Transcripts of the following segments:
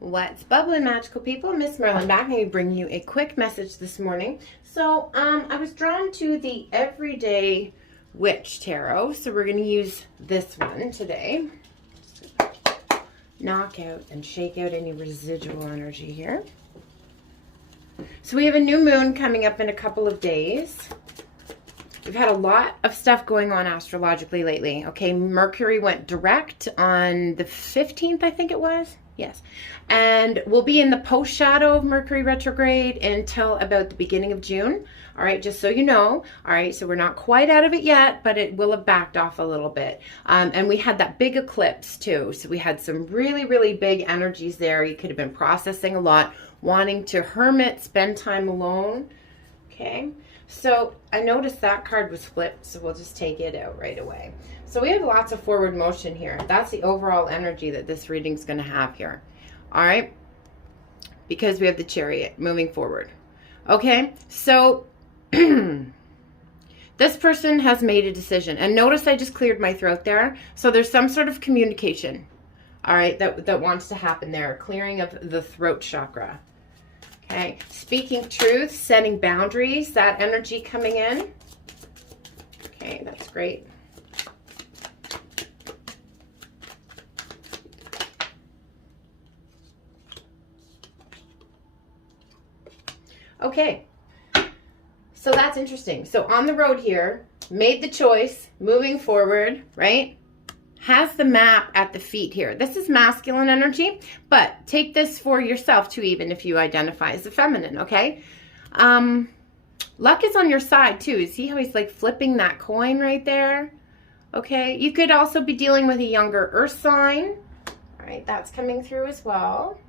What's bubbling, magical people? MsMerlin back. I'm going to bring you a quick message this morning. So I was drawn to the Everyday Witch Tarot, so we're going to use this one today. Knock out and shake out any residual energy here. So we have a new moon coming up in a couple of days. We've had a lot of stuff going on astrologically lately. Okay, Mercury went direct on the 15th, I think it was. Yes. And we'll be in the post-shadow of Mercury retrograde until about the beginning of June. All right, just so you know. All right, so we're not quite out of it yet, but it will have backed off a little bit. And we had that big eclipse too. So we had some really, really big energies there. You could have been processing a lot, wanting to hermit, spend time alone. Okay. So I noticed that card was flipped, so we'll just take it out right away. So we have lots of forward motion here. That's the overall energy that this reading's going to have here. All right? Because we have the Chariot moving forward. Okay? So this person has made a decision. And notice I just cleared my throat there. So there's some sort of communication, all right, that wants to happen there. Clearing of the throat chakra. Okay, speaking truth, setting boundaries, that energy coming in. Okay, that's great. Okay, so that's interesting. So on the road here, made the choice, moving forward, right? Has the map at the feet here. This is masculine energy, but take this for yourself too, even if you identify as a feminine, okay? Luck is on your side too. See how he's like flipping that coin right there? Okay, you could also be dealing with a younger earth sign. All right, that's coming through as well.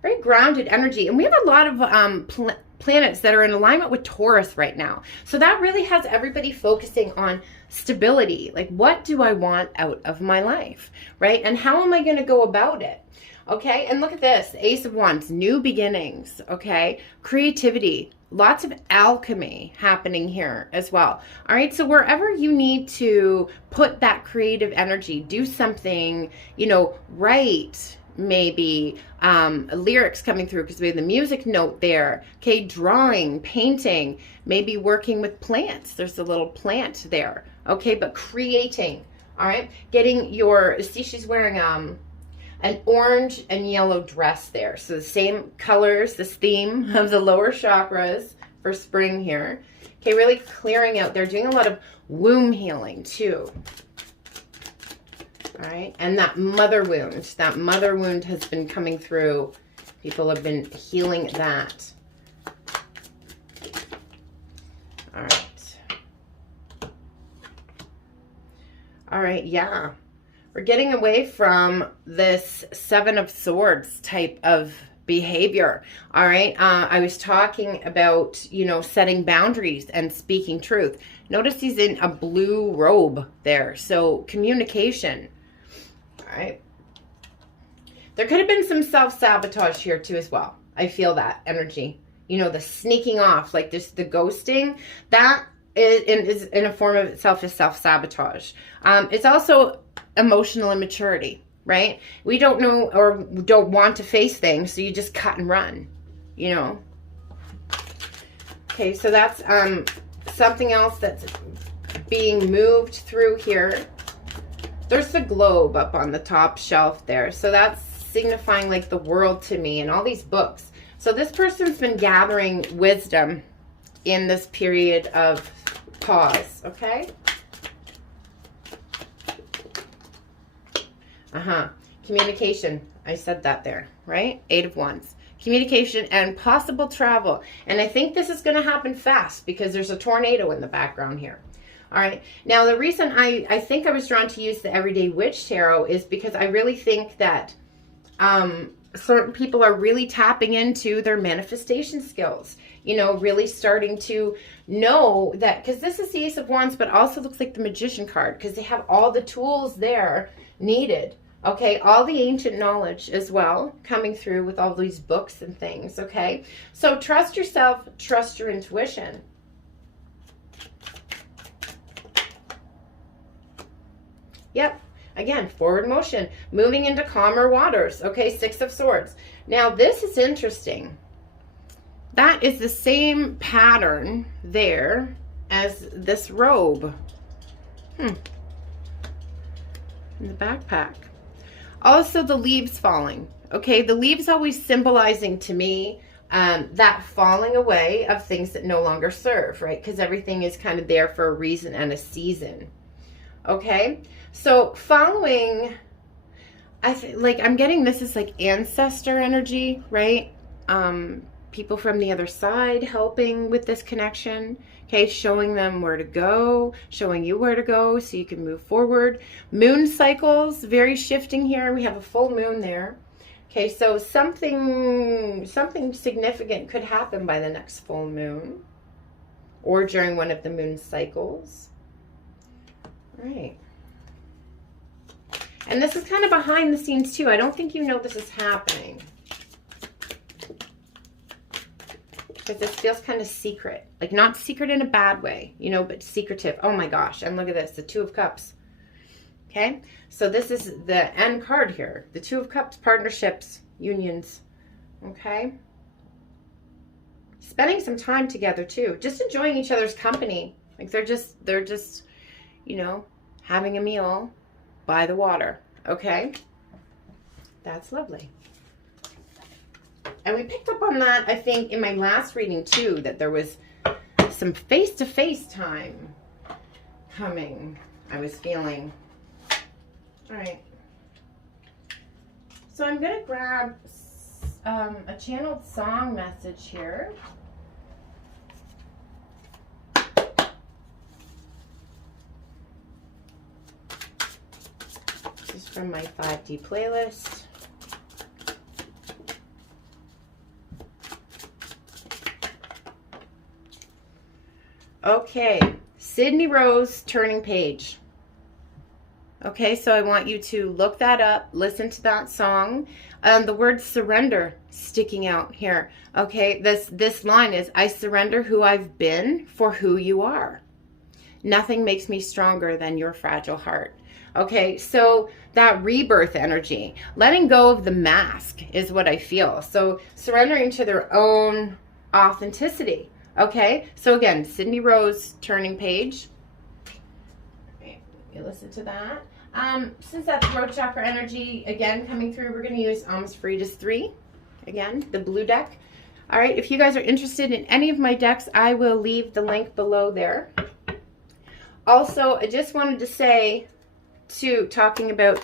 Very grounded energy. And we have a lot of planets that are in alignment with Taurus right now. So that really has everybody focusing on stability. Like, what do I want out of my life, right? And how am I going to go about it? Okay, and look at this. Ace of Wands, new beginnings, okay? Creativity, lots of alchemy happening here as well. All right, so wherever you need to put that creative energy, do something, you know, write, maybe lyrics coming through because we have the music note there. Okay, drawing, painting, maybe working with plants. There's a little plant there. Okay, but creating. All right, getting your, see, she's wearing an orange and yellow dress there. So the same colors, this theme of the lower chakras for spring here. Okay, really clearing out. They're doing a lot of womb healing too. All right, and that mother wound has been coming through. People have been healing that. All right. All right, yeah. We're getting away from this Seven of Swords type of behavior. All right, I was talking about, you know, setting boundaries and speaking truth. Notice he's in a blue robe there, so communication. All right. There could have been some self-sabotage here too as well. I feel that energy. You know, the sneaking off, like this, the ghosting, that is in a form of itself is self-sabotage. It's also emotional immaturity, right? We don't know or don't want to face things, so you just cut and run, you know. Okay, so that's something else that's being moved through here. There's the globe up on the top shelf there. So that's signifying like the world to me and all these books. So this person's been gathering wisdom in this period of pause, okay? Communication. I said that there, right? Eight of Wands. Communication and possible travel. And I think this is going to happen fast because there's a tornado in the background here. All right. Now, the reason I think I was drawn to use the Everyday Witch Tarot is because I really think that certain people are really tapping into their manifestation skills. You know, really starting to know that, because this is the Ace of Wands, but also looks like the Magician card because they have all the tools there needed. Okay, all the ancient knowledge as well coming through with all these books and things. Okay, so trust yourself, trust your intuition. Yep. Again, forward motion, moving into calmer waters. Okay, Six of Swords. Now, this is interesting. That is the same pattern there as this robe. In the backpack. Also, the leaves falling. Okay, the leaves always symbolizing to me that falling away of things that no longer serve, right? Because everything is kind of there for a reason and a season. Okay, so following, I'm getting this is like ancestor energy, right? People from the other side helping with this connection. Okay, showing them where to go, showing you where to go so you can move forward. Moon cycles, very shifting here. We have a full moon there. Okay, so something significant could happen by the next full moon or during one of the moon cycles. All right. And this is kind of behind the scenes too. I don't think you know this is happening. Because this feels kind of secret. Like not secret in a bad way, you know, but secretive. Oh my gosh. And look at this, the Two of Cups. Okay. So this is the end card here. The Two of Cups, partnerships, unions. Okay. Spending some time together too. Just enjoying each other's company. Like they're just, you know, having a meal by the water. Okay. That's lovely. And we picked up on that, I think, in my last reading, too, that there was some face-to-face time coming, I was feeling. All right. So I'm going to grab a channeled song message here. This is from my 5D playlist. Okay, Sydney Rose, Turning Page. Okay, so I want you to look that up, listen to that song. The word surrender sticking out here. Okay, this line is, I surrender who I've been for who you are. Nothing makes me stronger than your fragile heart. Okay, so that rebirth energy, letting go of the mask is what I feel. So surrendering to their own authenticity. Okay, so again, Sydney Rose, Turning Page. Okay, you listen to that. Since that's throat chakra energy, again, coming through, we're going to use Alms Frida's 3. Again, the blue deck. All right, if you guys are interested in any of my decks, I will leave the link below there. Also, I just wanted to say, too, talking about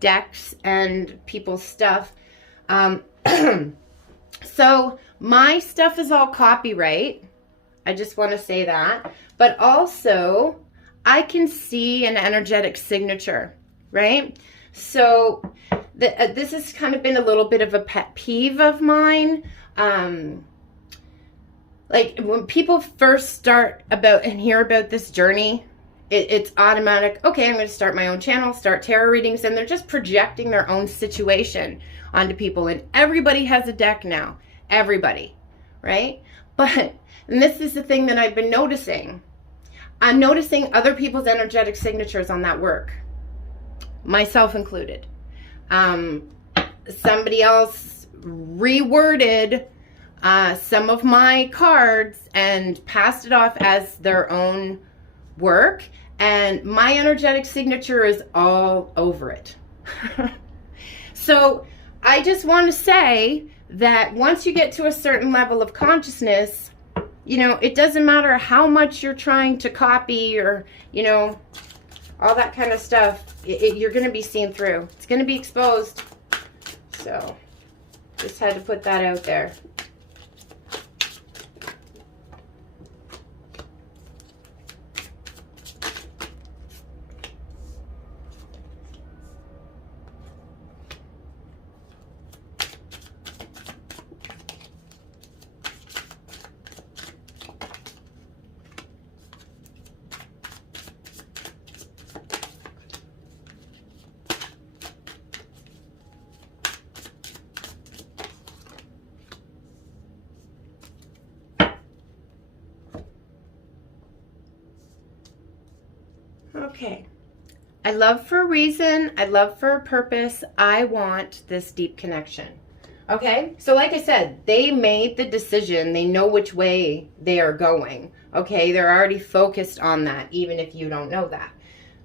decks and people's stuff, so my stuff is all copyright. I just want to say that. But also, I can see an energetic signature, right? So this has kind of been a little bit of a pet peeve of mine. Like when people first start about and hear about this journey, it's automatic. Okay, I'm going to start my own channel, start tarot readings, and they're just projecting their own situation onto people. And everybody has a deck now. Everybody, right? But, and this is the thing that I've been noticing. I'm noticing other people's energetic signatures on that work, myself included. Somebody else reworded some of my cards and passed it off as their own work, and my energetic signature is all over it. So I just want to say that once you get to a certain level of consciousness, you know, it doesn't matter how much you're trying to copy or, you know, all that kind of stuff, you're going to be seen through. It's going to be exposed. So just had to put that out there. Okay, I love for a reason. I love for a purpose. I want this deep connection. Okay, so like I said, they made the decision. They know which way they are going. Okay, they're already focused on that, even if you don't know that.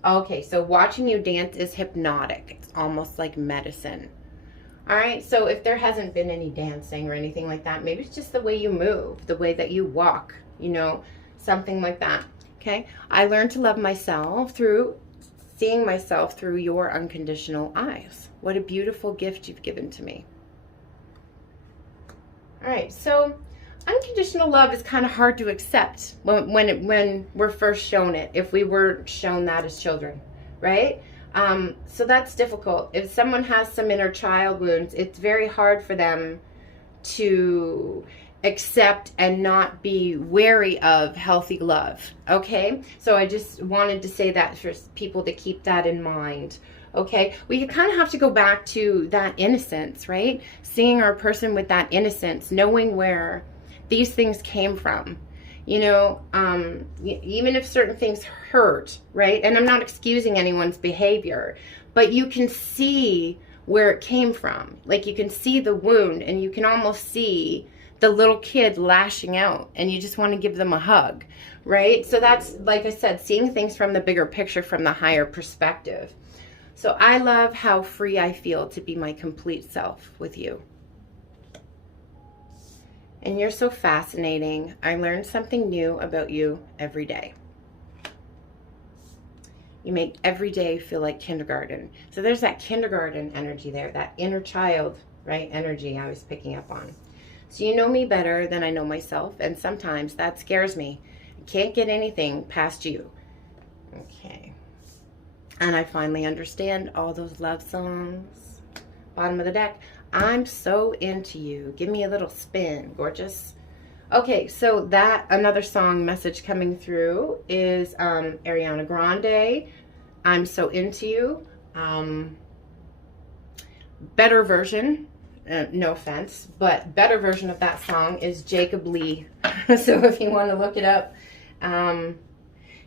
Okay, so watching you dance is hypnotic. It's almost like medicine. All right, so if there hasn't been any dancing or anything like that, maybe it's just the way you move, the way that you walk, you know, something like that. Okay, I learned to love myself through seeing myself through your unconditional eyes. What a beautiful gift you've given to me. All right, so unconditional love is kind of hard to accept when we're first shown it, if we were shown that as children, right? So that's difficult. If someone has some inner child wounds, it's very hard for them to accept and not be wary of healthy love, okay? So I just wanted to say that for people to keep that in mind. Okay, we kind of have to go back to that innocence, right? Seeing our person with that innocence, knowing where these things came from. You know, even if certain things hurt, right? And I'm not excusing anyone's behavior, but you can see where it came from. Like you can see the wound and you can almost see the little kid lashing out and you just want to give them a hug, right? So that's, like I said, seeing things from the bigger picture, from the higher perspective. So I love how free I feel to be my complete self with you. And you're so fascinating. I learn something new about you every day. You make every day feel like kindergarten. So there's that kindergarten energy there, that inner child, right, energy I was picking up on. So you know me better than I know myself, and sometimes that scares me. I can't get anything past you. Okay. And I finally understand all those love songs. Bottom of the deck. I'm so into you. Give me a little spin, gorgeous. Okay, so that, another song message coming through is Ariana Grande, I'm So Into You. Better version, no offense, but better version of that song is Jacob Lee. So if you want to look it up,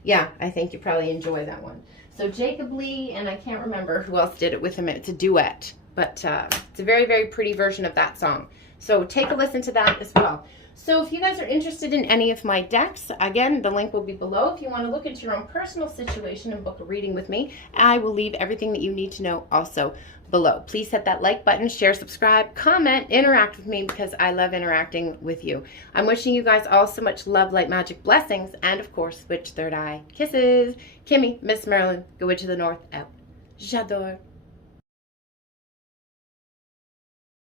yeah, I think you probably enjoy that one. So Jacob Lee, and I can't remember who else did it with him. It's a duet, but it's a very, very pretty version of that song. So take a listen to that as well. So if you guys are interested in any of my decks, again, the link will be below. If you want to look into your own personal situation and book a reading with me, I will leave everything that you need to know also below. Please hit that like button, share, subscribe, comment, interact with me because I love interacting with you. I'm wishing you guys all so much love, light, magic, blessings, and of course, witch third eye kisses. Kimmy, MsMerlin, go witch of the north, out. J'adore.